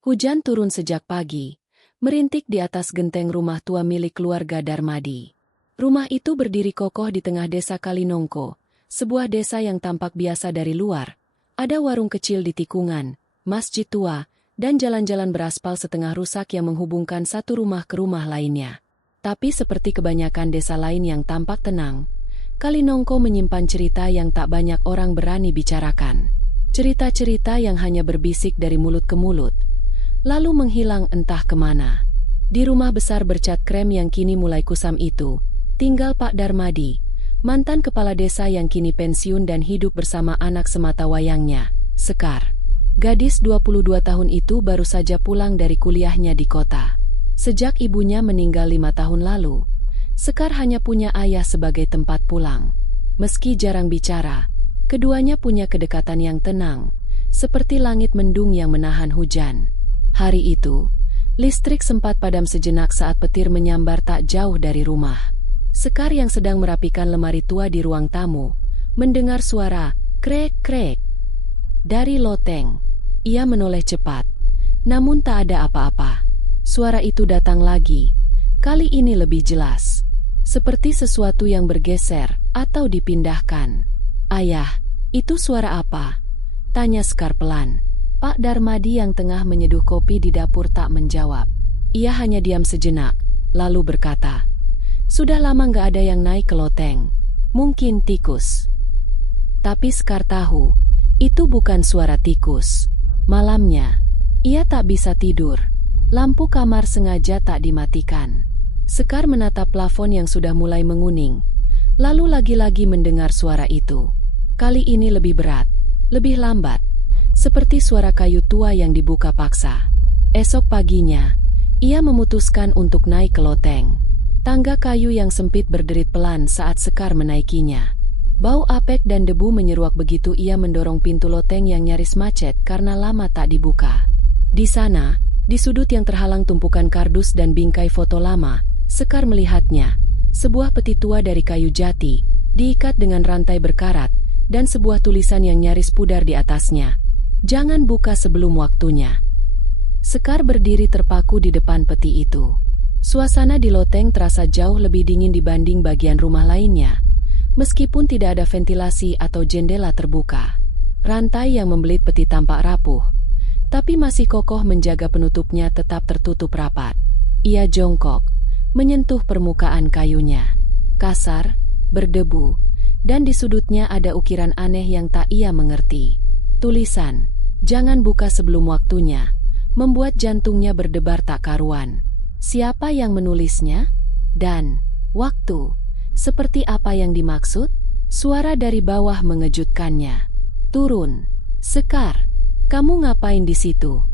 Hujan turun sejak pagi, merintik di atas genteng rumah tua milik keluarga Darmadi. Rumah itu berdiri kokoh di tengah desa Kalinongko, sebuah desa yang tampak biasa dari luar. Ada warung kecil di tikungan, masjid tua, dan jalan-jalan beraspal setengah rusak yang menghubungkan satu rumah ke rumah lainnya. Tapi seperti kebanyakan desa lain yang tampak tenang, Kalinongko menyimpan cerita yang tak banyak orang berani bicarakan. Cerita-cerita yang hanya berbisik dari mulut ke mulut, lalu menghilang entah kemana. Di rumah besar bercat krem yang kini mulai kusam itu, tinggal Pak Darmadi, mantan kepala desa yang kini pensiun dan hidup bersama anak semata wayangnya, Sekar. Gadis 22 tahun itu baru saja pulang dari kuliahnya di kota. Sejak ibunya meninggal 5 tahun lalu, Sekar hanya punya ayah sebagai tempat pulang. Meski jarang bicara, keduanya punya kedekatan yang tenang, seperti langit mendung yang menahan hujan. Hari itu, listrik sempat padam sejenak saat petir menyambar tak jauh dari rumah. Sekar yang sedang merapikan lemari tua di ruang tamu, mendengar suara krek-krek dari loteng. Ia menoleh cepat, namun tak ada apa-apa. Suara itu datang lagi, kali ini lebih jelas, seperti sesuatu yang bergeser atau dipindahkan. "Ayah, itu suara apa?" tanya Sekar pelan. Pak Darmadi yang tengah menyeduh kopi di dapur tak menjawab. Ia hanya diam sejenak, lalu berkata, "Sudah lama gak ada yang naik ke loteng. Mungkin tikus." Tapi Sekar tahu, itu bukan suara tikus. Malamnya, ia tak bisa tidur. Lampu kamar sengaja tak dimatikan. Sekar menatap plafon yang sudah mulai menguning, lalu lagi-lagi mendengar suara itu. Kali ini lebih berat, lebih lambat, seperti suara kayu tua yang dibuka paksa. Esok paginya, ia memutuskan untuk naik ke loteng. Tangga kayu yang sempit berderit pelan saat Sekar menaikinya. Bau apek dan debu menyeruak begitu ia mendorong pintu loteng yang nyaris macet karena lama tak dibuka. Di sana, di sudut yang terhalang tumpukan kardus dan bingkai foto lama, Sekar melihatnya, sebuah peti tua dari kayu jati, diikat dengan rantai berkarat, dan sebuah tulisan yang nyaris pudar di atasnya. "Jangan buka sebelum waktunya." Sekar berdiri terpaku di depan peti itu. Suasana di loteng terasa jauh lebih dingin dibanding bagian rumah lainnya, meskipun tidak ada ventilasi atau jendela terbuka. Rantai yang membelit peti tampak rapuh, tapi masih kokoh menjaga penutupnya tetap tertutup rapat. Ia jongkok, menyentuh permukaan kayunya. Kasar, berdebu, dan di sudutnya ada ukiran aneh yang tak ia mengerti. Tulisan, "Jangan buka sebelum waktunya," membuat jantungnya berdebar tak karuan. Siapa yang menulisnya? Dan waktu, seperti apa yang dimaksud? Suara dari bawah mengejutkannya. "Turun, Sekar. Kamu ngapain di situ?"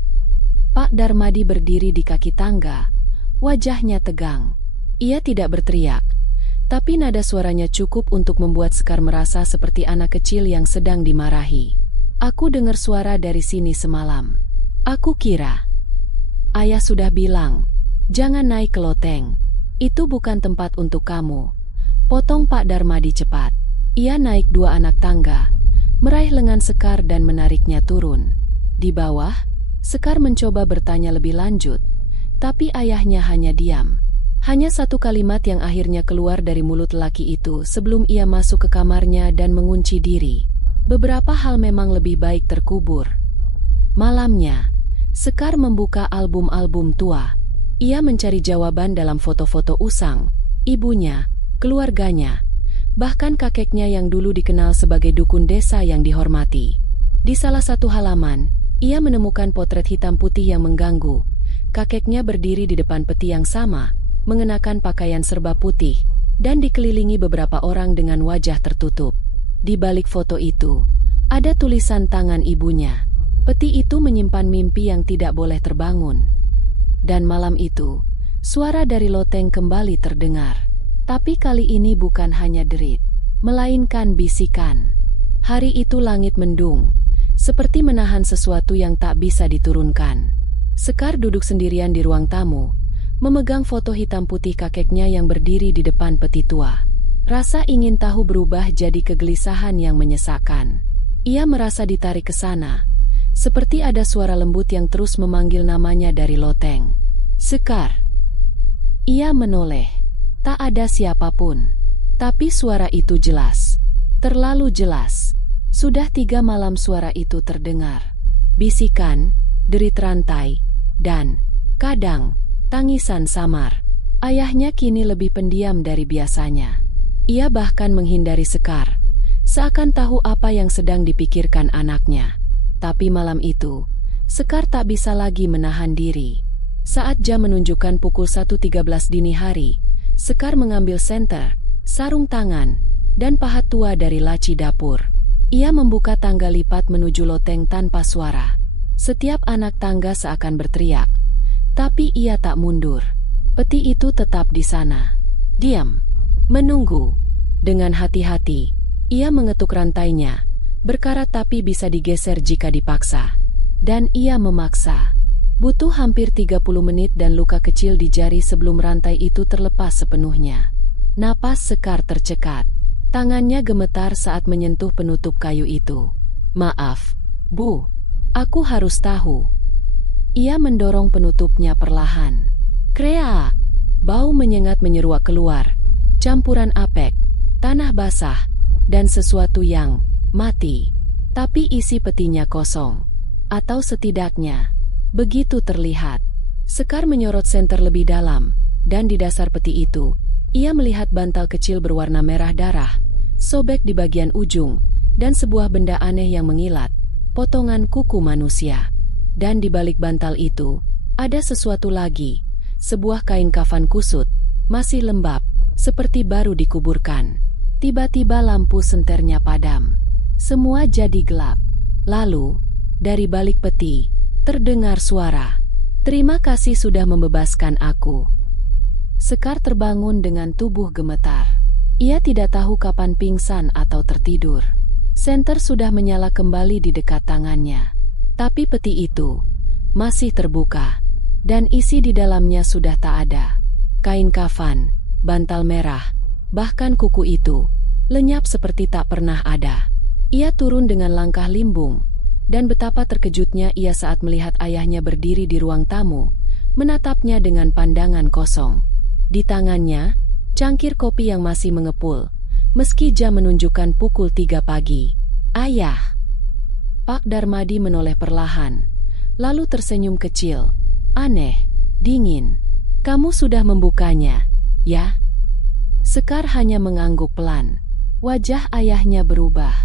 Pak Darmadi berdiri di kaki tangga, wajahnya tegang. Ia tidak berteriak, tapi nada suaranya cukup untuk membuat Sekar merasa seperti anak kecil yang sedang dimarahi. "Aku dengar suara dari sini semalam. Aku kira ayah sudah bilang, jangan naik ke loteng. Itu bukan tempat untuk kamu," potong Pak Darmadi cepat. Ia naik 2 anak tangga, meraih lengan Sekar dan menariknya turun. Di bawah, Sekar mencoba bertanya lebih lanjut, tapi ayahnya hanya diam. Hanya satu kalimat yang akhirnya keluar dari mulut laki itu sebelum ia masuk ke kamarnya dan mengunci diri. Beberapa hal memang lebih baik terkubur. Malamnya, Sekar membuka album-album tua. Ia mencari jawaban dalam foto-foto usang, ibunya, keluarganya, bahkan kakeknya yang dulu dikenal sebagai dukun desa yang dihormati. Di salah satu halaman, ia menemukan potret hitam putih yang mengganggu. Kakeknya berdiri di depan peti yang sama, mengenakan pakaian serba putih, dan dikelilingi beberapa orang dengan wajah tertutup. Di balik foto itu, ada tulisan tangan ibunya. Peti itu menyimpan mimpi yang tidak boleh terbangun. Dan malam itu, suara dari loteng kembali terdengar. Tapi kali ini bukan hanya derit, melainkan bisikan. Hari itu langit mendung, seperti menahan sesuatu yang tak bisa diturunkan. Sekar duduk sendirian di ruang tamu, memegang foto hitam putih kakeknya yang berdiri di depan peti tua. Rasa ingin tahu berubah jadi kegelisahan yang menyesakkan. Ia merasa ditarik ke sana, Seperti ada suara lembut yang terus memanggil namanya dari loteng. Sekar. Ia menoleh. Tak ada siapapun. Tapi suara itu jelas. Terlalu jelas. Sudah 3 malam suara itu terdengar. Bisikan, derit rantai, dan, kadang, tangisan samar. Ayahnya kini lebih pendiam dari biasanya. Ia bahkan menghindari Sekar, seakan tahu apa yang sedang dipikirkan anaknya. Tapi malam itu, Sekar tak bisa lagi menahan diri. Saat jam menunjukkan pukul 1.13 dini hari, Sekar mengambil senter, sarung tangan, dan pahat tua dari laci dapur. Ia membuka tangga lipat menuju loteng tanpa suara. Setiap anak tangga seakan berteriak. Tapi ia tak mundur. Peti itu tetap di sana. Diam. Menunggu. Dengan hati-hati, ia mengetuk rantainya. Berkarat tapi bisa digeser jika dipaksa. Dan ia memaksa. Butuh hampir 30 menit dan luka kecil di jari sebelum rantai itu terlepas sepenuhnya. Napas Sekar tercekat. Tangannya gemetar saat menyentuh penutup kayu itu. Maaf, Bu. Aku harus tahu. Ia mendorong penutupnya perlahan. Krea! Bau menyengat menyeruak keluar. Campuran apek, tanah basah, dan sesuatu yang mati. Tapi isi petinya kosong. Atau setidaknya, begitu terlihat. Sekar menyorot senter lebih dalam, dan di dasar peti itu, ia melihat bantal kecil berwarna merah darah, sobek di bagian ujung, dan sebuah benda aneh yang mengilat, potongan kuku manusia. Dan di balik bantal itu, ada sesuatu lagi, sebuah kain kafan kusut, masih lembab, seperti baru dikuburkan. Tiba-tiba lampu senternya padam. Semua jadi gelap. Lalu, dari balik peti, terdengar suara. Terima kasih sudah membebaskan aku. Sekar terbangun dengan tubuh gemetar. Ia tidak tahu kapan pingsan atau tertidur. Senter sudah menyala kembali di dekat tangannya. Tapi peti itu masih terbuka. Dan isi di dalamnya sudah tak ada. Kain kafan, bantal merah, bahkan kuku itu, lenyap seperti tak pernah ada. Ia turun dengan langkah limbung. Dan betapa terkejutnya ia saat melihat ayahnya berdiri di ruang tamu, menatapnya dengan pandangan kosong. Di tangannya, cangkir kopi yang masih mengepul, meski jam menunjukkan pukul 3 pagi. Ayah! Pak Darmadi menoleh perlahan, lalu tersenyum kecil. Aneh, dingin. Kamu sudah membukanya, ya? Sekar hanya mengangguk pelan. Wajah ayahnya berubah.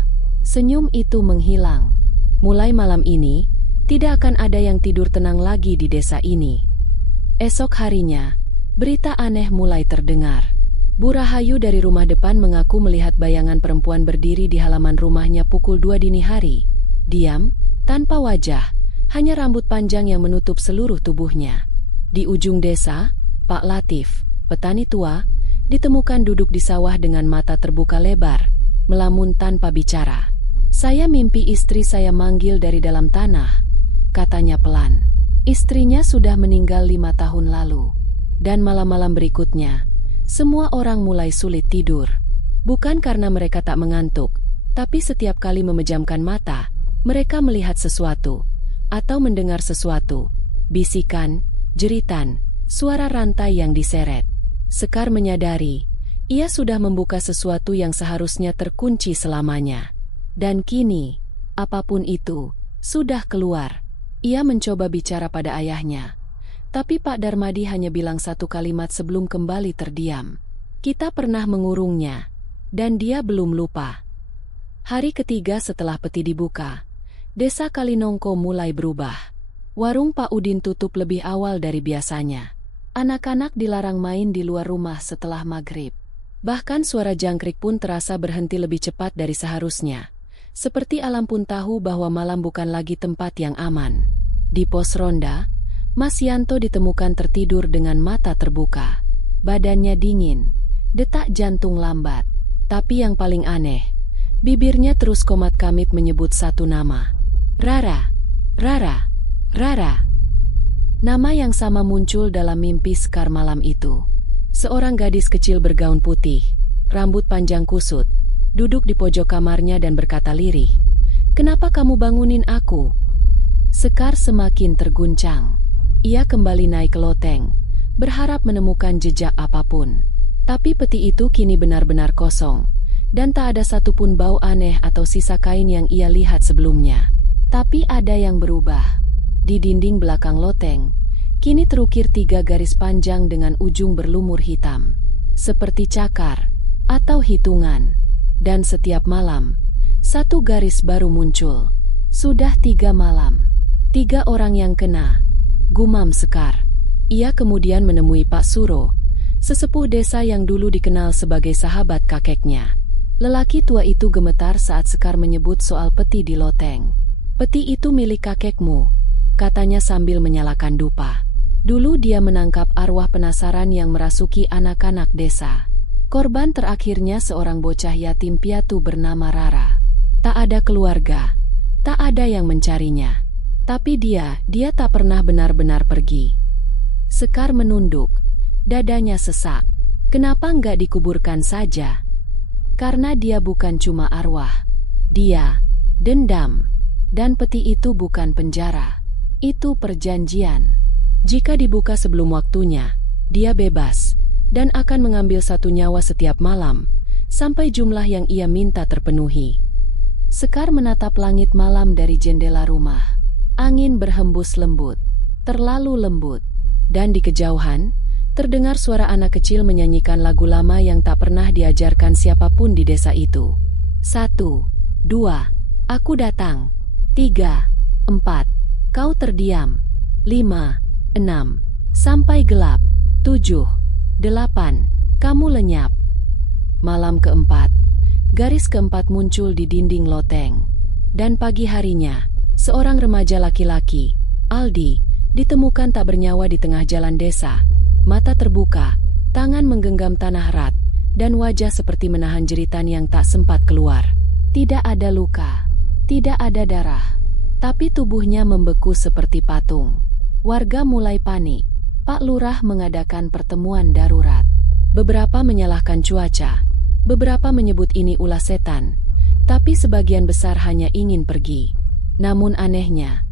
Senyum itu menghilang. Mulai malam ini, tidak akan ada yang tidur tenang lagi di desa ini. Esok harinya, berita aneh mulai terdengar. Bu Rahayu dari rumah depan mengaku melihat bayangan perempuan berdiri di halaman rumahnya pukul 2 dini hari. Diam, tanpa wajah, hanya rambut panjang yang menutup seluruh tubuhnya. Di ujung desa, Pak Latif, petani tua, ditemukan duduk di sawah dengan mata terbuka lebar, melamun tanpa bicara. Saya mimpi istri saya manggil dari dalam tanah, katanya pelan. Istrinya sudah meninggal 5 tahun lalu. Dan malam-malam berikutnya, semua orang mulai sulit tidur. Bukan karena mereka tak mengantuk, tapi setiap kali memejamkan mata, mereka melihat sesuatu, atau mendengar sesuatu. Bisikan, jeritan, suara rantai yang diseret. Sekar menyadari, ia sudah membuka sesuatu yang seharusnya terkunci selamanya. Dan kini, apapun itu, sudah keluar. Ia mencoba bicara pada ayahnya. Tapi Pak Darmadi hanya bilang satu kalimat sebelum kembali terdiam. Kita pernah mengurungnya, dan dia belum lupa. Hari ketiga setelah peti dibuka, desa Kalinongko mulai berubah. Warung Pak Udin tutup lebih awal dari biasanya. Anak-anak dilarang main di luar rumah setelah maghrib. Bahkan suara jangkrik pun terasa berhenti lebih cepat dari seharusnya. Seperti alam pun tahu bahwa malam bukan lagi tempat yang aman. Di pos ronda, Mas Yanto ditemukan tertidur dengan mata terbuka. Badannya dingin, detak jantung lambat. Tapi yang paling aneh, bibirnya terus komat-kamit menyebut satu nama. Rara, Rara, Rara. Nama yang sama muncul dalam mimpi Sekar malam itu. Seorang gadis kecil bergaun putih, rambut panjang kusut, duduk di pojok kamarnya dan berkata lirih, "Kenapa kamu bangunin aku?" Sekar semakin terguncang. Ia kembali naik ke loteng, berharap menemukan jejak apapun. Tapi peti itu kini benar-benar kosong, dan tak ada satupun bau aneh atau sisa kain yang ia lihat sebelumnya. Tapi ada yang berubah. Di dinding belakang loteng, kini terukir 3 garis panjang dengan ujung berlumur hitam, seperti cakar atau hitungan. Dan setiap malam, 1 garis baru muncul. Sudah 3 malam. 3 orang yang kena, gumam Sekar. Ia kemudian menemui Pak Suro, sesepuh desa yang dulu dikenal sebagai sahabat kakeknya. Lelaki tua itu gemetar saat Sekar menyebut soal peti di loteng. "Peti itu milik kakekmu," katanya sambil menyalakan dupa. "Dulu dia menangkap arwah penasaran yang merasuki anak-anak desa. Korban terakhirnya seorang bocah yatim piatu bernama Rara. Tak ada keluarga, tak ada yang mencarinya. Tapi dia tak pernah benar-benar pergi." Sekar menunduk. Dadanya sesak. Kenapa nggak dikuburkan saja? Karena dia bukan cuma arwah. Dia dendam. Dan peti itu bukan penjara. Itu perjanjian. Jika dibuka sebelum waktunya, dia bebas dan akan mengambil 1 nyawa setiap malam, sampai jumlah yang ia minta terpenuhi. Sekar menatap langit malam dari jendela rumah. Angin berhembus lembut, terlalu lembut. Dan di kejauhan, terdengar suara anak kecil menyanyikan lagu lama yang tak pernah diajarkan siapapun di desa itu. 1, 2, aku datang. 3, 4, kau terdiam. 5, 6, sampai gelap. 7, 8, kamu lenyap. Malam keempat, garis keempat muncul di dinding loteng. Dan pagi harinya, seorang remaja laki-laki, Aldi, ditemukan tak bernyawa di tengah jalan desa. Mata terbuka, tangan menggenggam tanah erat, dan wajah seperti menahan jeritan yang tak sempat keluar. Tidak ada luka, tidak ada darah, tapi tubuhnya membeku seperti patung. Warga mulai panik. Pak Lurah mengadakan pertemuan darurat. Beberapa menyalahkan cuaca, beberapa menyebut ini ulah setan, tapi sebagian besar hanya ingin pergi. Namun anehnya,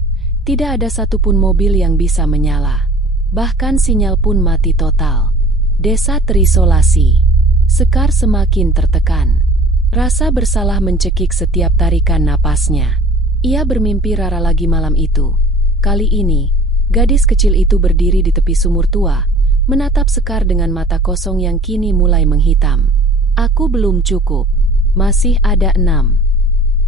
tidak ada satupun mobil yang bisa menyala. Bahkan sinyal pun mati total. Desa terisolasi. Sekar semakin tertekan. Rasa bersalah mencekik setiap tarikan napasnya. Ia bermimpi Rara lagi malam itu. Kali ini, gadis kecil itu berdiri di tepi sumur tua, menatap Sekar dengan mata kosong yang kini mulai menghitam. "Aku belum cukup. Masih ada 6."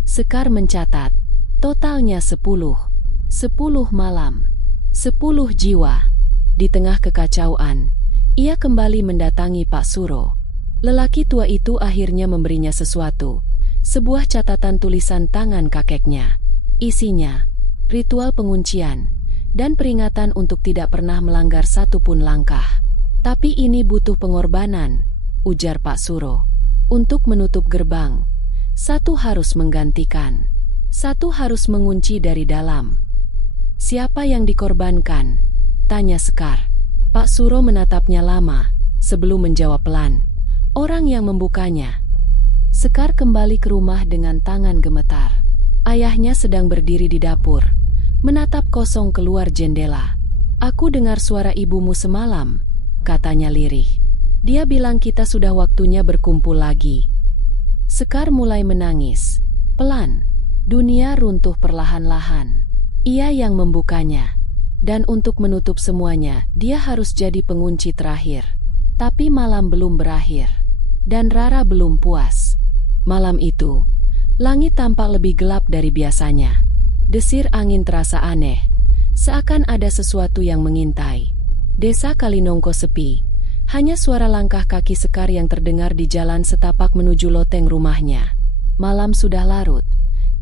Sekar mencatat. Totalnya 10. 10 malam. 10 jiwa. Di tengah kekacauan, ia kembali mendatangi Pak Suro. Lelaki tua itu akhirnya memberinya sesuatu, sebuah catatan tulisan tangan kakeknya. Isinya, ritual penguncian, dan peringatan untuk tidak pernah melanggar satupun langkah. "Tapi ini butuh pengorbanan," ujar Pak Suro. "Untuk menutup gerbang, 1 harus menggantikan, 1 harus mengunci dari dalam." "Siapa yang dikorbankan?" tanya Sekar. Pak Suro menatapnya lama, sebelum menjawab pelan. "Orang yang membukanya." Sekar kembali ke rumah dengan tangan gemetar. Ayahnya sedang berdiri di dapur, menatap kosong keluar jendela. "Aku dengar suara ibumu semalam," katanya lirih. "Dia bilang kita sudah waktunya berkumpul lagi." Sekar mulai menangis. Pelan, dunia runtuh perlahan-lahan. Ia yang membukanya. Dan untuk menutup semuanya, dia harus jadi pengunci terakhir. Tapi malam belum berakhir. Dan Rara belum puas. Malam itu, langit tampak lebih gelap dari biasanya. Desir angin terasa aneh, seakan ada sesuatu yang mengintai. Desa Kalinongko sepi, hanya suara langkah kaki Sekar yang terdengar di jalan setapak menuju loteng rumahnya. Malam sudah larut,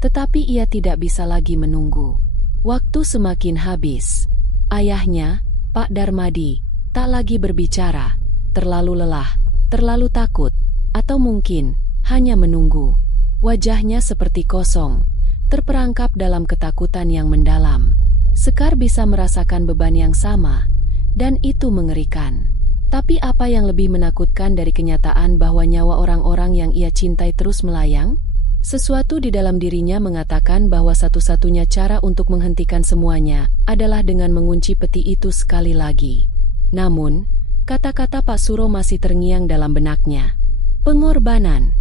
tetapi ia tidak bisa lagi menunggu. Waktu semakin habis. Ayahnya, Pak Darmadi, tak lagi berbicara, terlalu lelah, terlalu takut, atau mungkin hanya menunggu. Wajahnya seperti kosong, terperangkap dalam ketakutan yang mendalam. Sekar bisa merasakan beban yang sama, dan itu mengerikan. Tapi apa yang lebih menakutkan dari kenyataan bahwa nyawa orang-orang yang ia cintai terus melayang? Sesuatu di dalam dirinya mengatakan bahwa satu-satunya cara untuk menghentikan semuanya adalah dengan mengunci peti itu sekali lagi. Namun, kata-kata Pak Suro masih terngiang dalam benaknya. Pengorbanan.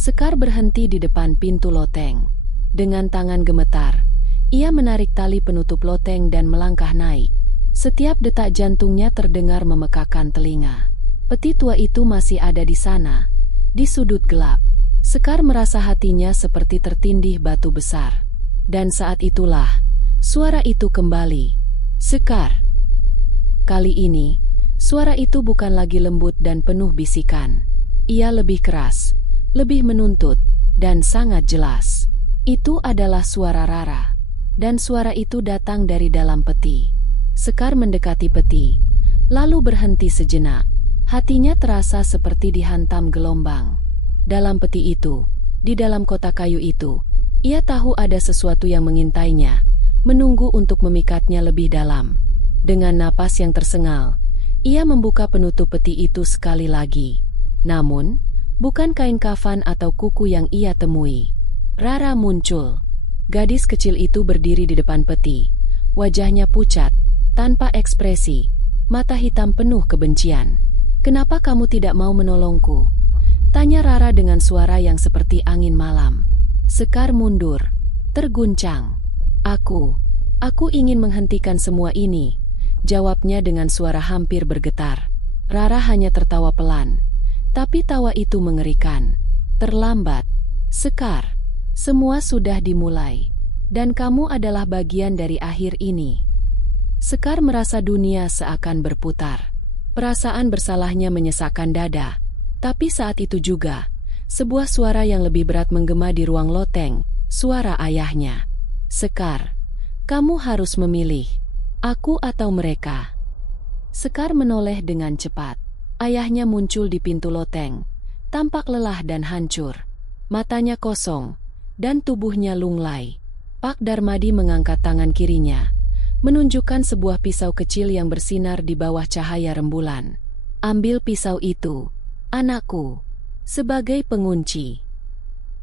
Sekar berhenti di depan pintu loteng. Dengan tangan gemetar, ia menarik tali penutup loteng dan melangkah naik. Setiap detak jantungnya terdengar memekakan telinga. Peti tua itu masih ada di sana, di sudut gelap. Sekar merasa hatinya seperti tertindih batu besar. Dan saat itulah, suara itu kembali. Sekar. Kali ini, suara itu bukan lagi lembut dan penuh bisikan. Ia lebih keras, lebih menuntut, dan sangat jelas. Itu adalah suara Rara. Dan suara itu datang dari dalam peti. Sekar mendekati peti, lalu berhenti sejenak. Hatinya terasa seperti dihantam gelombang. Dalam peti itu, di dalam kotak kayu itu, ia tahu ada sesuatu yang mengintainya, menunggu untuk memikatnya lebih dalam. Dengan napas yang tersengal, ia membuka penutup peti itu sekali lagi. Namun, bukan kain kafan atau kuku yang ia temui. Rara muncul. Gadis kecil itu berdiri di depan peti. Wajahnya pucat, tanpa ekspresi, mata hitam penuh kebencian. "Kenapa kamu tidak mau menolongku?" tanya Rara dengan suara yang seperti angin malam. Sekar mundur, terguncang. Aku ingin menghentikan semua ini," jawabnya dengan suara hampir bergetar. Rara hanya tertawa pelan, tapi tawa itu mengerikan. "Terlambat, Sekar. Semua sudah dimulai, dan kamu adalah bagian dari akhir ini." Sekar merasa dunia seakan berputar. Perasaan bersalahnya menyesakkan dada. Tapi saat itu juga, sebuah suara yang lebih berat menggema di ruang loteng, suara ayahnya. "Sekar, kamu harus memilih, aku atau mereka." Sekar menoleh dengan cepat. Ayahnya muncul di pintu loteng, tampak lelah dan hancur. Matanya kosong, dan tubuhnya lunglai. Pak Darmadi mengangkat tangan kirinya, menunjukkan sebuah pisau kecil yang bersinar di bawah cahaya rembulan. "Ambil pisau itu, anakku, sebagai pengunci."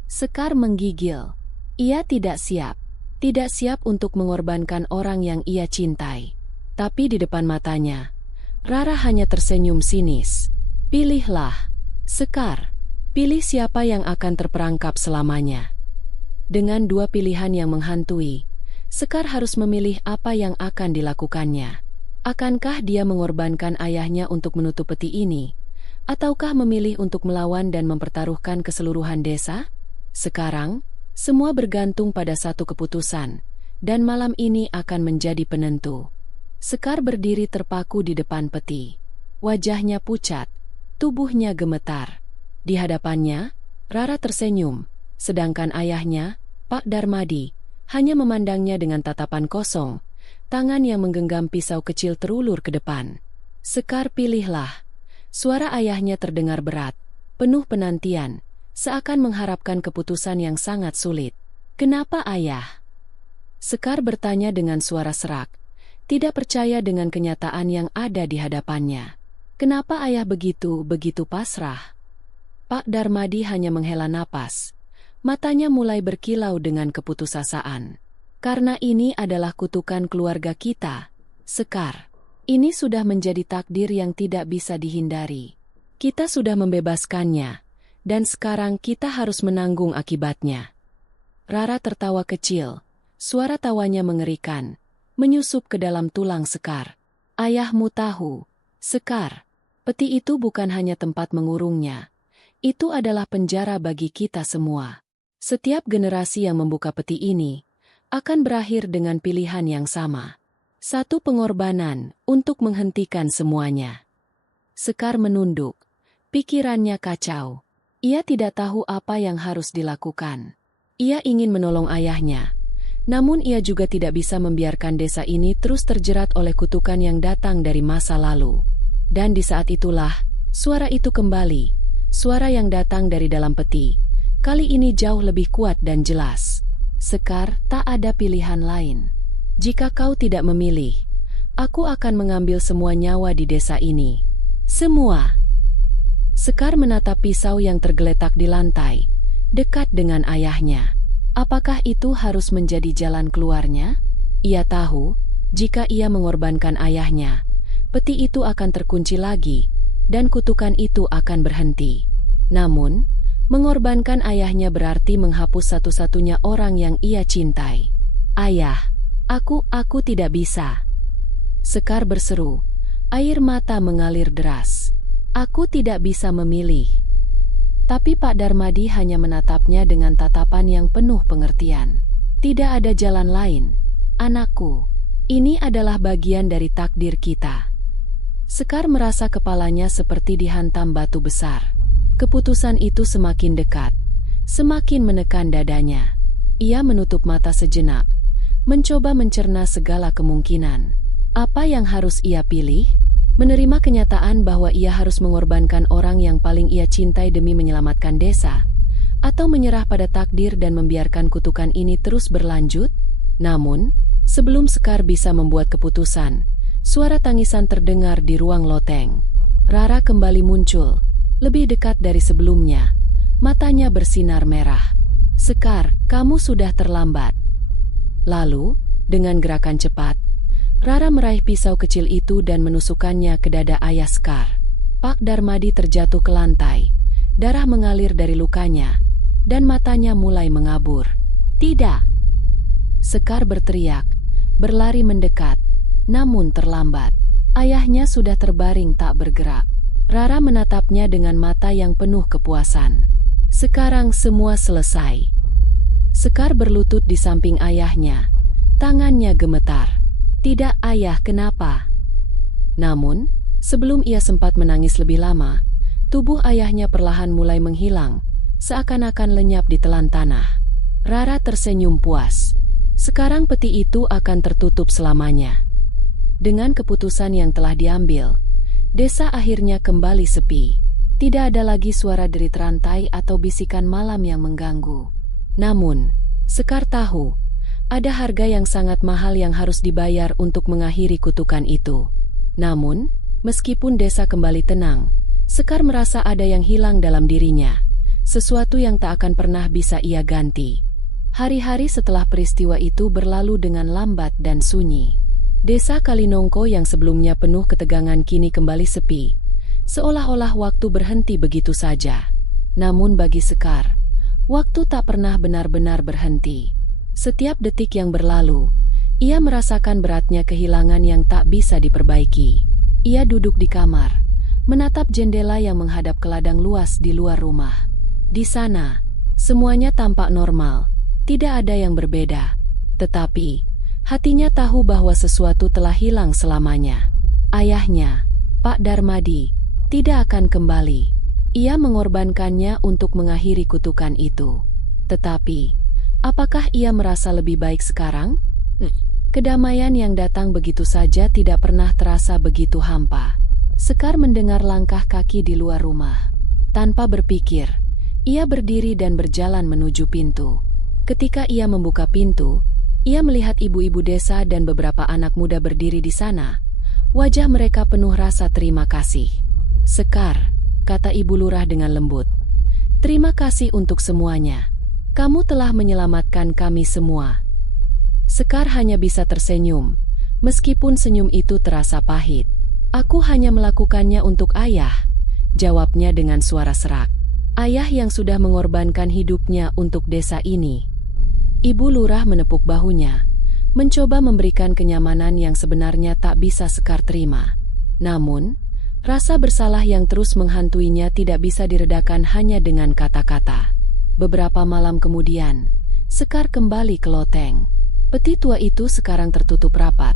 Sekar menggigil. Ia tidak siap untuk mengorbankan orang yang ia cintai. Tapi di depan matanya, Rara hanya tersenyum sinis. "Pilihlah, Sekar. Pilih siapa yang akan terperangkap selamanya." Dengan dua pilihan yang menghantui, Sekar harus memilih apa yang akan dilakukannya. Akankah dia mengorbankan ayahnya untuk menutup peti ini? Ataukah memilih untuk melawan dan mempertaruhkan keseluruhan desa? Sekarang, semua bergantung pada satu keputusan, dan malam ini akan menjadi penentu. Sekar berdiri terpaku di depan peti. Wajahnya pucat, tubuhnya gemetar. Di hadapannya, Rara tersenyum, sedangkan ayahnya, Pak Darmadi, hanya memandangnya dengan tatapan kosong, tangan yang menggenggam pisau kecil terulur ke depan. "Sekar, pilihlah." Suara ayahnya terdengar berat, penuh penantian, seakan mengharapkan keputusan yang sangat sulit. "Kenapa, Ayah?" Sekar bertanya dengan suara serak, tidak percaya dengan kenyataan yang ada di hadapannya. Kenapa Ayah begitu pasrah? Pak Darmadi hanya menghela napas. Matanya mulai berkilau dengan keputusasaan. "Karena ini adalah kutukan keluarga kita, Sekar. Ini sudah menjadi takdir yang tidak bisa dihindari. Kita sudah membebaskannya, dan sekarang kita harus menanggung akibatnya." Rara tertawa kecil, suara tawanya mengerikan, menyusup ke dalam tulang Sekar. "Ayahmu tahu, Sekar, peti itu bukan hanya tempat mengurungnya. Itu adalah penjara bagi kita semua. Setiap generasi yang membuka peti ini akan berakhir dengan pilihan yang sama. Satu pengorbanan untuk menghentikan semuanya." Sekar menunduk, pikirannya kacau. Ia tidak tahu apa yang harus dilakukan. Ia ingin menolong ayahnya, namun ia juga tidak bisa membiarkan desa ini terus terjerat oleh kutukan yang datang dari masa lalu. Dan di saat itulah, suara itu kembali, suara yang datang dari dalam peti. Kali ini jauh lebih kuat dan jelas. "Sekar, tak ada pilihan lain. Jika kau tidak memilih, aku akan mengambil semua nyawa di desa ini. Semua." Sekar menatap pisau yang tergeletak di lantai, dekat dengan ayahnya. Apakah itu harus menjadi jalan keluarnya? Ia tahu, jika ia mengorbankan ayahnya, peti itu akan terkunci lagi, dan kutukan itu akan berhenti. Namun, mengorbankan ayahnya berarti menghapus satu-satunya orang yang ia cintai. Ayah, aku tidak bisa. Sekar berseru, air mata mengalir deras. Aku tidak bisa memilih. Tapi Pak Darmadi hanya menatapnya dengan tatapan yang penuh pengertian. Tidak ada jalan lain, anakku. Ini adalah bagian dari takdir kita. Sekar merasa kepalanya seperti dihantam batu besar. Keputusan itu semakin dekat, semakin menekan dadanya. Ia menutup mata sejenak, mencoba mencerna segala kemungkinan. Apa yang harus ia pilih? Menerima kenyataan bahwa ia harus mengorbankan orang yang paling ia cintai demi menyelamatkan desa, atau menyerah pada takdir dan membiarkan kutukan ini terus berlanjut? Namun, sebelum Sekar bisa membuat keputusan, suara tangisan terdengar di ruang loteng. Rara kembali muncul, lebih dekat dari sebelumnya. Matanya bersinar merah. Sekar, kamu sudah terlambat. Lalu, dengan gerakan cepat, Rara meraih pisau kecil itu dan menusukkannya ke dada ayah Sekar. Pak Darmadi terjatuh ke lantai. Darah mengalir dari lukanya, dan matanya mulai mengabur. Tidak! Sekar berteriak, berlari mendekat, namun terlambat. Ayahnya sudah terbaring tak bergerak. Rara menatapnya dengan mata yang penuh kepuasan. Sekarang semua selesai. Sekar berlutut di samping ayahnya. Tangannya gemetar. Tidak, ayah, kenapa? Namun, sebelum ia sempat menangis lebih lama, tubuh ayahnya perlahan mulai menghilang, seakan-akan lenyap di telan tanah. Rara tersenyum puas. Sekarang peti itu akan tertutup selamanya. Dengan keputusan yang telah diambil, desa akhirnya kembali sepi. Tidak ada lagi suara derit rantai atau bisikan malam yang mengganggu. Namun, Sekar tahu, ada harga yang sangat mahal yang harus dibayar untuk mengakhiri kutukan itu. Namun, meskipun desa kembali tenang, Sekar merasa ada yang hilang dalam dirinya, sesuatu yang tak akan pernah bisa ia ganti. Hari-hari setelah peristiwa itu berlalu dengan lambat dan sunyi. Desa Kalinongko yang sebelumnya penuh ketegangan kini kembali sepi, seolah-olah waktu berhenti begitu saja. Namun bagi Sekar, waktu tak pernah benar-benar berhenti. Setiap detik yang berlalu, ia merasakan beratnya kehilangan yang tak bisa diperbaiki. Ia duduk di kamar, menatap jendela yang menghadap ke ladang luas di luar rumah. Di sana, semuanya tampak normal, tidak ada yang berbeda. Tetapi, hatinya tahu bahwa sesuatu telah hilang selamanya. Ayahnya, Pak Darmadi, tidak akan kembali. Ia mengorbankannya untuk mengakhiri kutukan itu. Tetapi, apakah ia merasa lebih baik sekarang? Kedamaian yang datang begitu saja tidak pernah terasa begitu hampa. Sekar mendengar langkah kaki di luar rumah. Tanpa berpikir, ia berdiri dan berjalan menuju pintu. Ketika ia membuka pintu, ia melihat ibu-ibu desa dan beberapa anak muda berdiri di sana. Wajah mereka penuh rasa terima kasih. Sekar, kata Ibu Lurah dengan lembut. Terima kasih untuk semuanya. Kamu telah menyelamatkan kami semua. Sekar hanya bisa tersenyum, meskipun senyum itu terasa pahit. Aku hanya melakukannya untuk ayah, jawabnya dengan suara serak. Ayah yang sudah mengorbankan hidupnya untuk desa ini. Ibu Lurah menepuk bahunya, mencoba memberikan kenyamanan yang sebenarnya tak bisa Sekar terima. Namun, rasa bersalah yang terus menghantuinya tidak bisa diredakan hanya dengan kata-kata. Beberapa malam kemudian, Sekar kembali ke loteng. Peti tua itu sekarang tertutup rapat,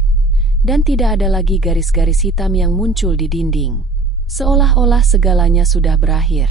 dan tidak ada lagi garis-garis hitam yang muncul di dinding. Seolah-olah segalanya sudah berakhir.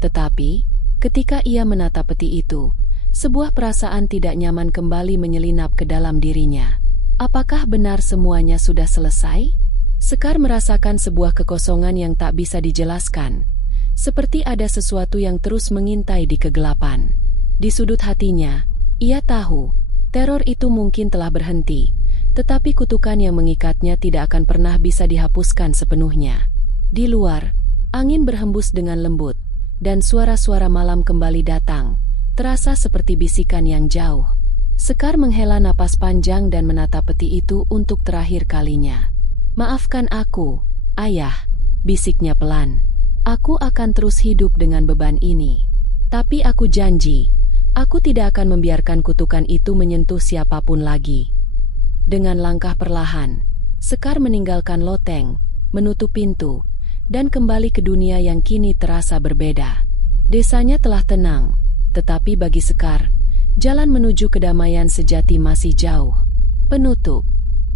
Tetapi, ketika ia menatap peti itu, sebuah perasaan tidak nyaman kembali menyelinap ke dalam dirinya. Apakah benar semuanya sudah selesai? Sekar merasakan sebuah kekosongan yang tak bisa dijelaskan. Seperti ada sesuatu yang terus mengintai di kegelapan. Di sudut hatinya, ia tahu, teror itu mungkin telah berhenti, tetapi kutukan yang mengikatnya tidak akan pernah bisa dihapuskan sepenuhnya. Di luar, angin berhembus dengan lembut, dan suara-suara malam kembali datang, terasa seperti bisikan yang jauh. Sekar menghela napas panjang dan menatap peti itu untuk terakhir kalinya. "Maafkan aku, Ayah," bisiknya pelan. "Aku akan terus hidup dengan beban ini. Tapi aku janji, aku tidak akan membiarkan kutukan itu menyentuh siapapun lagi." Dengan langkah perlahan, Sekar meninggalkan loteng, menutup pintu, dan kembali ke dunia yang kini terasa berbeda. Desanya telah tenang, tetapi bagi Sekar, jalan menuju kedamaian sejati masih jauh. Penutup.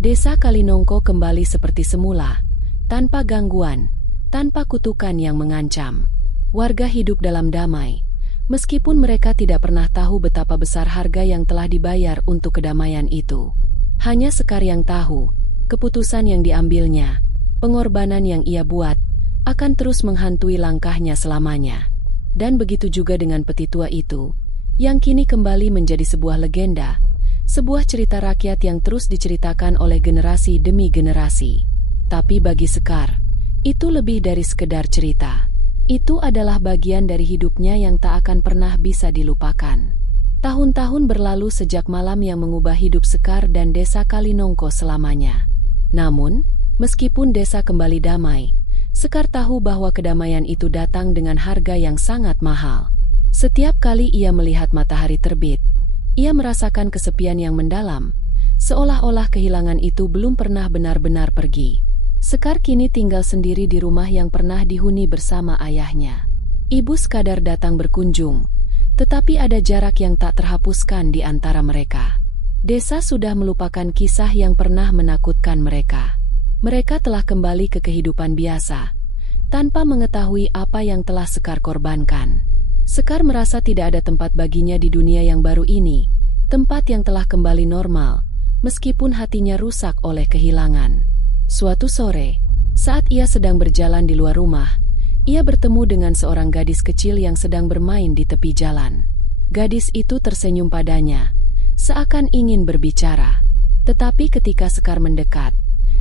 Desa Kalinongko kembali seperti semula, tanpa gangguan, tanpa kutukan yang mengancam. Warga hidup dalam damai, meskipun mereka tidak pernah tahu betapa besar harga yang telah dibayar untuk kedamaian itu. Hanya Sekar yang tahu, keputusan yang diambilnya, pengorbanan yang ia buat, akan terus menghantui langkahnya selamanya. Dan begitu juga dengan peti tua itu, yang kini kembali menjadi sebuah legenda, sebuah cerita rakyat yang terus diceritakan oleh generasi demi generasi. Tapi bagi Sekar, itu lebih dari sekedar cerita. Itu adalah bagian dari hidupnya yang tak akan pernah bisa dilupakan. Tahun-tahun berlalu sejak malam yang mengubah hidup Sekar dan desa Kalinongko selamanya. Namun, meskipun desa kembali damai, Sekar tahu bahwa kedamaian itu datang dengan harga yang sangat mahal. Setiap kali ia melihat matahari terbit, ia merasakan kesepian yang mendalam, seolah-olah kehilangan itu belum pernah benar-benar pergi. Sekar kini tinggal sendiri di rumah yang pernah dihuni bersama ayahnya. Ibu sekadar datang berkunjung, tetapi ada jarak yang tak terhapuskan di antara mereka. Desa sudah melupakan kisah yang pernah menakutkan mereka. Mereka telah kembali ke kehidupan biasa, tanpa mengetahui apa yang telah Sekar korbankan. Sekar merasa tidak ada tempat baginya di dunia yang baru ini, tempat yang telah kembali normal, meskipun hatinya rusak oleh kehilangan. Suatu sore, saat ia sedang berjalan di luar rumah, ia bertemu dengan seorang gadis kecil yang sedang bermain di tepi jalan. Gadis itu tersenyum padanya, seakan ingin berbicara. Tetapi ketika Sekar mendekat,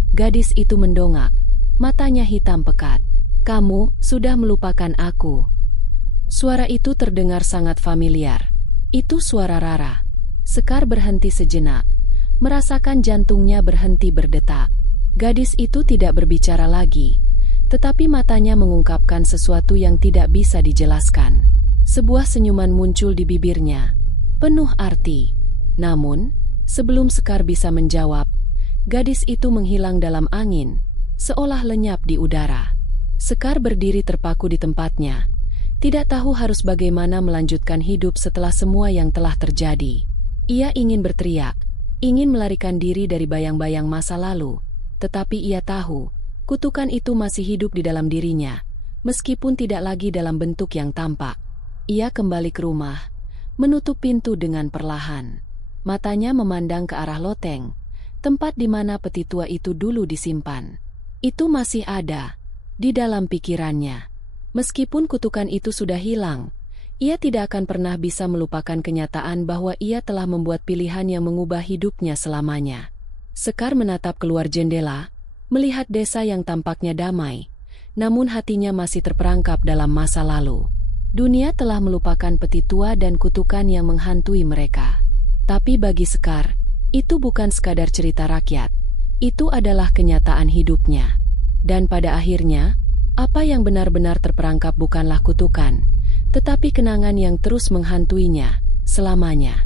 gadis itu mendongak, matanya hitam pekat. "Kamu sudah melupakan aku." Suara itu terdengar sangat familiar. Itu suara Rara. Sekar berhenti sejenak, merasakan jantungnya berhenti berdetak. Gadis itu tidak berbicara lagi, tetapi matanya mengungkapkan sesuatu yang tidak bisa dijelaskan. Sebuah senyuman muncul di bibirnya, penuh arti. Namun, sebelum Sekar bisa menjawab, gadis itu menghilang dalam angin, seolah lenyap di udara. Sekar berdiri terpaku di tempatnya, tidak tahu harus bagaimana melanjutkan hidup setelah semua yang telah terjadi. Ia ingin berteriak, ingin melarikan diri dari bayang-bayang masa lalu, tetapi ia tahu, kutukan itu masih hidup di dalam dirinya, meskipun tidak lagi dalam bentuk yang tampak. Ia kembali ke rumah, menutup pintu dengan perlahan. Matanya memandang ke arah loteng, tempat di mana peti tua itu dulu disimpan. Itu masih ada, di dalam pikirannya. Meskipun kutukan itu sudah hilang, ia tidak akan pernah bisa melupakan kenyataan bahwa ia telah membuat pilihan yang mengubah hidupnya selamanya. Sekar menatap keluar jendela, melihat desa yang tampaknya damai, namun hatinya masih terperangkap dalam masa lalu. Dunia telah melupakan peti tua dan kutukan yang menghantui mereka. Tapi bagi Sekar, itu bukan sekadar cerita rakyat, itu adalah kenyataan hidupnya. Dan pada akhirnya, apa yang benar-benar terperangkap bukanlah kutukan, tetapi kenangan yang terus menghantuinya selamanya.